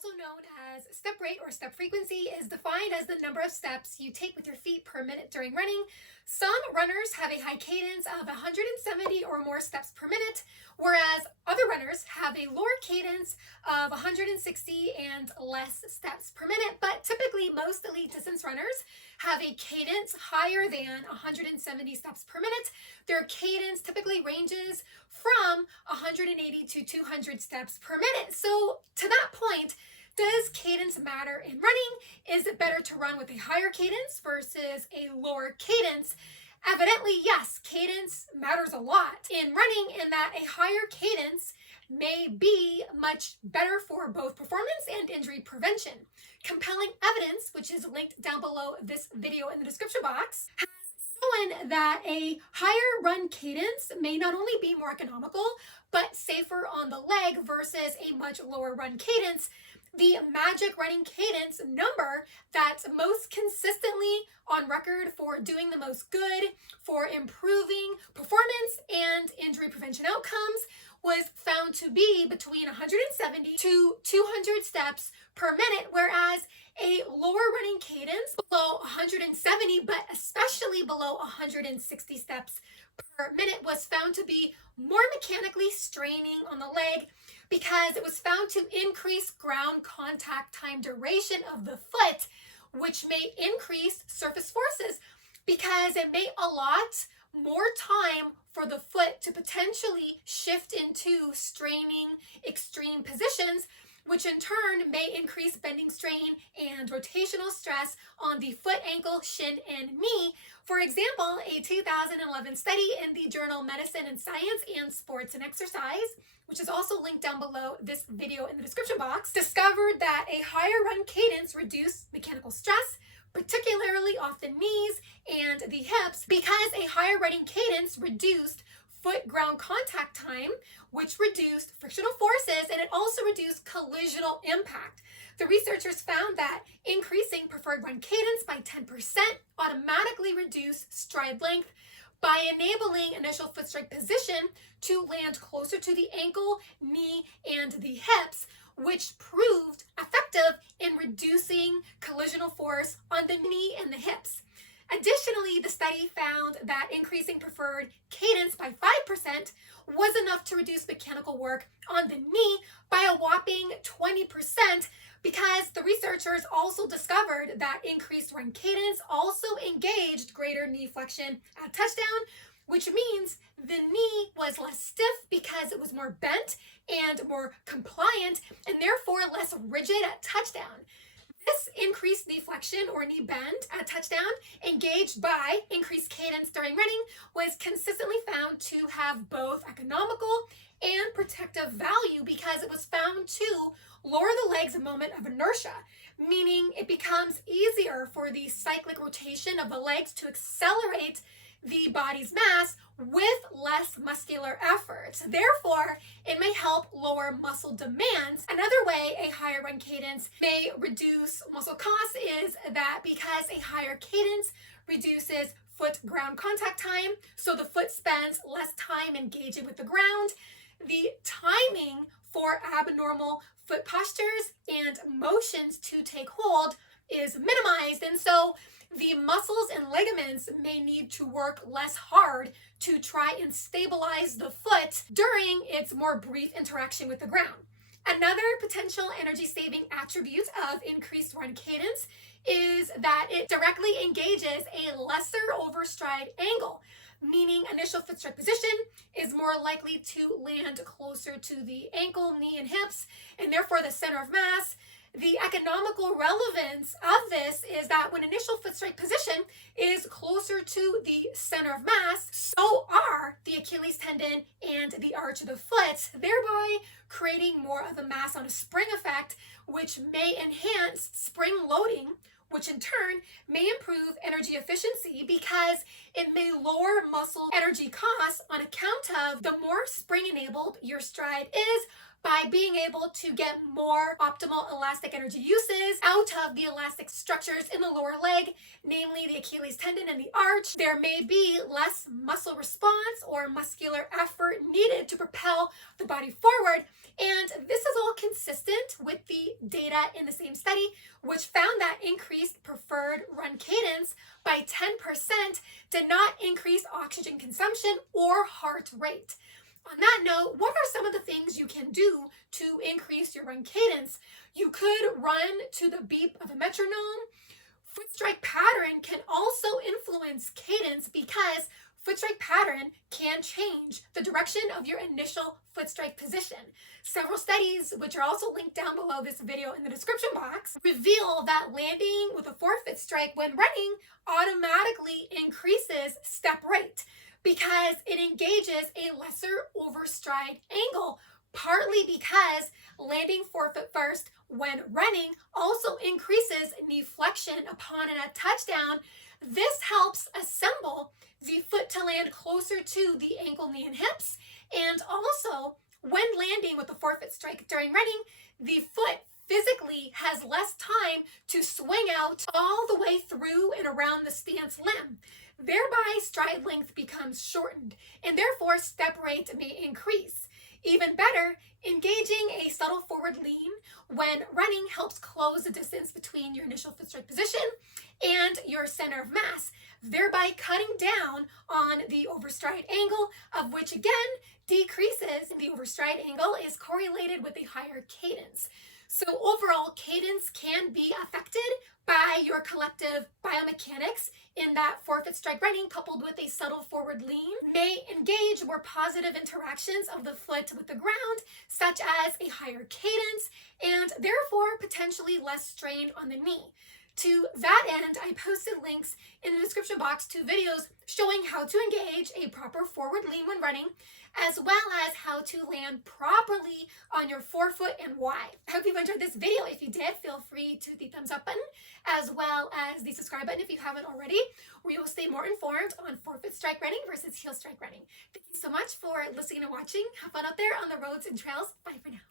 also known as step rate or step frequency, is defined as the number of steps you take with your feet per minute during running. Some runners have a high cadence of 170 or more steps per minute, whereas other runners have a lower cadence of 160 and less steps per minute. But typically, most elite distance runners have a cadence higher than 170 steps per minute. Their cadence typically ranges from 180 to 200 steps per minute. So, to that point, does cadence matter in running? Is it better to run with a higher cadence versus a lower cadence? Evidently, yes, cadence matters a lot in running, in that a higher cadence may be much better for both performance and injury prevention. Compelling evidence, which is linked down below this video in the description box, has shown that a higher run cadence may not only be more economical, but safer on the leg versus a much lower run cadence. The magic running cadence number that's most consistently on record for doing the most good, for improving performance and injury prevention outcomes, was found to be between 170 to 200 steps per minute, whereas a lower running cadence below 170, but especially below 160 steps per minute, was found to be more mechanically straining on the leg, because it was found to increase ground contact time duration of the foot, which may increase surface forces, because it may allot more time for the foot to potentially shift into straining extreme positions, which in turn may increase bending strain and rotational stress on the foot, ankle, shin, and knee. For example, a 2011 study in the journal Medicine and Science and Sports and Exercise, which is also linked down below this video in the description box, discovered that a higher run cadence reduced mechanical stress, particularly off the knees and the hips, because a higher running cadence reduced foot ground contact time, which reduced frictional forces, and it also reduced collisional impact. The researchers found that increasing preferred run cadence by 10% automatically reduced stride length by enabling initial foot strike position to land closer to the ankle, knee, and the hips, which proved effective in reducing collisional force on the knee and the hips. Additionally, the study found that increasing preferred cadence by 5% was enough to reduce mechanical work on the knee by a whopping 20%, because the researchers also discovered that increased run cadence also engaged greater knee flexion at touchdown, which means the knee was less stiff because it was more bent and more compliant, and therefore less rigid at touchdown. This increased knee flexion or knee bend at touchdown, engaged by increased cadence during running, was consistently found to have both economical and protective value, because it was found to lower the legs a moment of inertia, meaning it becomes easier for the cyclic rotation of the legs to accelerate the body's mass with less muscular effort. Therefore, it may help lower muscle demands. Another way a higher run cadence may reduce muscle costs is that because a higher cadence reduces foot ground contact time, so the foot spends less time engaging with the ground, the timing for abnormal foot postures and motions to take hold is minimized, and so the muscles and ligaments may need to work less hard to try and stabilize the foot during its more brief interaction with the ground. Another potential energy saving attribute of increased run cadence is that it directly engages a lesser overstride angle, meaning initial foot strike position is more likely to land closer to the ankle, knee, and hips, and therefore the center of mass. The economical relevance of this is that when initial foot strike position is closer to the center of mass, so are the Achilles tendon and the arch of the foot, thereby creating more of a mass on a spring effect, which may enhance spring loading, which in turn may improve energy efficiency, because it may lower muscle energy costs on account of the more spring enabled your stride is, by being able to get more optimal elastic energy uses out of the elastic structures in the lower leg, namely the Achilles tendon and the arch. There may be less muscle response or muscular effort needed to propel the body forward. And this is all consistent with the data in the same study, which found that increased preferred run cadence by 10% did not increase oxygen consumption or heart rate. On that note, what are some of the things you can do to increase your run cadence? You could run to the beat of a metronome. Foot strike pattern can also influence cadence because foot strike pattern can change the direction of your initial foot strike position. Several studies, which are also linked down below this video in the description box, reveal that landing with a forefoot strike when running automatically increases step rate because it engages a lesser overstride angle, partly because landing forefoot first when running also increases knee flexion upon a touchdown. This helps assemble the foot to land closer to the ankle, knee, and hips. And also, when landing with a forefoot strike during running, the foot physically has less time to swing out all the way through and around the stance limb. Thereby, stride length becomes shortened, and therefore step rate may increase. Even better, engaging a subtle forward lean when running helps close the distance between your initial foot strike position and your center of mass, thereby cutting down on the overstride angle, of which again decreases. The overstride angle is correlated with a higher cadence. So overall, cadence can be affected by your collective biomechanics in that forefoot strike running coupled with a subtle forward lean may engage more positive interactions of the foot with the ground, such as a higher cadence and therefore potentially less strain on the knee. To that end, I posted links in the description box to videos showing how to engage a proper forward lean when running, as well as how to land properly on your forefoot and why. I hope you've enjoyed this video. If you did, feel free to hit the thumbs up button, as well as the subscribe button if you haven't already, where you will stay more informed on forefoot strike running versus heel strike running. Thank you so much for listening and watching. Have fun out there on the roads and trails. Bye for now.